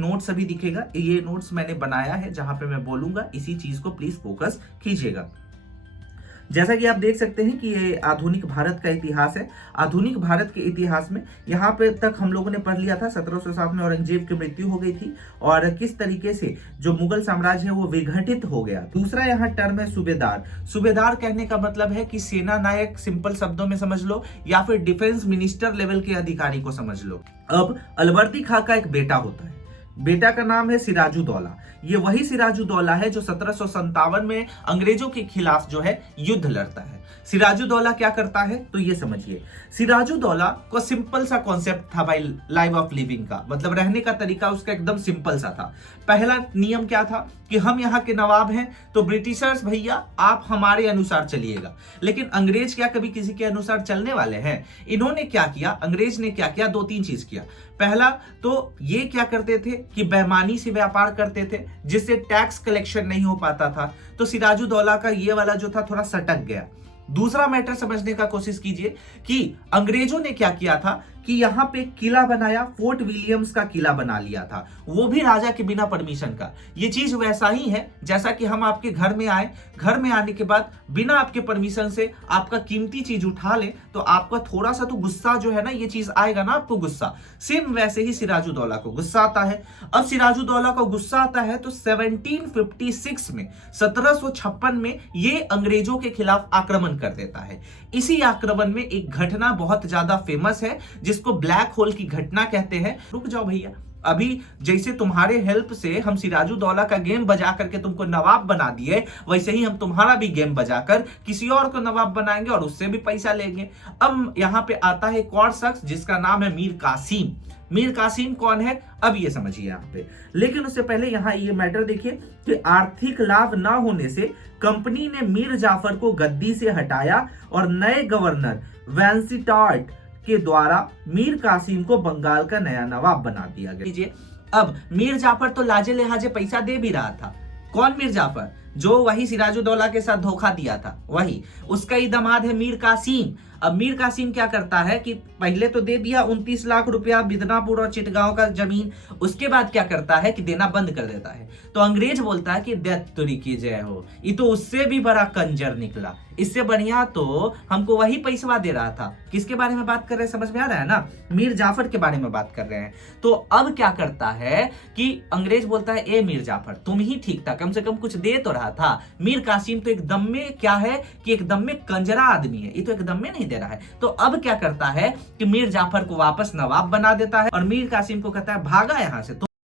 Notes अभी दिखेगा, ये नोट्स मैंने बनाया है जहां पे मैं बोलूंगा, इसी चीज को प्लीज फोकस कीजिएगा। जैसा कि आप देख सकते हैं कि ये आधुनिक भारत का इतिहास है। आधुनिक भारत के इतिहास में यहाँ पे तक हम लोगों ने पढ़ लिया था 1707 में औरंगजेब की मृत्यु हो गई थी और किस तरीके से जो मुगल साम्राज्य है वो विघटित हो गया। दूसरा यहाँ टर्म है सूबेदार। सूबेदार कहने का मतलब है कि सेना नायक, सिंपल शब्दों में समझ लो, या फिर डिफेंस मिनिस्टर लेवल के अधिकारी को समझ लो। अब अलवर्दी खां का एक बेटा होता है, बेटा का नाम है सिराजुद्दौला। ये वही सिराजुद्दौला है जो 1757 में अंग्रेजों के खिलाफ जो है युद्ध लड़ता है। सिराजुद्दौला क्या करता है तो ये समझिए। सिराजुद्दौला को सिंपल सा कॉन्सेप्ट था भाई लाइफ ऑफ लिविंग का, मतलब रहने का तरीका उसका एकदम सिंपल सा था। पहला नियम क्या था कि हम यहाँ के नवाब हैं तो ब्रिटिशर्स भैया आप हमारे अनुसार चलिएगा। लेकिन अंग्रेज क्या कभी किसी के अनुसार चलने वाले हैं? इन्होंने क्या किया, अंग्रेज ने क्या किया, दो तीन चीज किया। पहला तो ये क्या करते थे कि बेईमानी से व्यापार करते थे जिससे टैक्स कलेक्शन नहीं हो पाता था, तो सिराजुद्दौला का ये वाला जो था थोड़ा सटक गया। दूसरा मैटर समझने का कोशिश कीजिए कि अंग्रेजों ने क्या किया था कि यहां पे किला बनाया, फोर्ट विलियम्स का किला बना लिया था, वो भी राजा के बिना परमिशन का। ये चीज वैसा ही है जैसा कि हम आपके घर में आए, घर में आने के बाद बिना आपके परमिशन से आपका कीमती चीज उठा ले तो आपका थोड़ा सा तो गुस्सा जो है ना, ये चीज आएगा ना आपको गुस्सा। सेम वैसे ही सिराजुद्दौला को गुस्सा आता है। अब सिराजुद्दौला को गुस्सा आता है तो 1756 में, 1756 में ये अंग्रेजों के खिलाफ आक्रमण कर देता है। इसी आक्रमण में एक घटना बहुत ज्यादा फेमस है जिसको ब्लैक होल की घटना कहते हैं। रुक जाओ भैया, अभी जैसे तुम्हारे हेल्प से हम सिराजुद्दौला का गेम बजा करके तुमको नवाब बना दिए, वैसे ही हम तुम्हारा भी गेम बजाकर किसी और को नवाब बनाएंगे और उससे भी पैसा लेंगे। अब यहाँ पे आता है एक और शख्स जिसका नाम है मीर कासिम। मीर कासिम कौन है अब ये समझिए यहाँ पे। लेकिन उससे पहले यहाँ ये मैटर देखिए कि आर्थिक लाभ ना होने से कंपनी ने मीर जाफर को गद्दी से हटाया और नए गवर्नर वेंसिटार्ट के द्वारा मीर कासिम को बंगाल का नया नवाब बना दिया गया। अब मीर जाफर तो लाजे लिहाजे पैसा दे भी रहा था। कौन मीर जाफर? जो वही सिराजुद्दौला के साथ धोखा दिया था, वही। उसका ही दामाद है मीर कासिम। अब मीर कासिम क्या करता है कि पहले तो दे दिया 29 लाख रुपया बिदनापुर और चिटगांव का जमीन, उसके बाद क्या करता है कि देना बंद कर देता है। तो अंग्रेज बोलता है कि तुरी की जय हो, ये तो उससे भी बड़ा कंजर निकला, इससे बढ़िया तो हमको वही पैसा दे रहा था। किसके बारे में बात कर रहे हैं समझ में आ रहा है ना? मीर जाफर के बारे में बात कर रहे हैं। तो अब क्या करता है कि अंग्रेज बोलता है ए मीर जाफर तुम ही ठीक था, कम से कम कुछ दे तो रहा था। मीर कासिम तो एकदम में क्या है कि एकदम में कंजरा आदमी है, ये तो एकदम में नहीं दे रहा है। तो अब क्या करता है कि मीर जाफर को वापस नवाब बना देता है और मीर कासिम को कहता है भागा यहां से।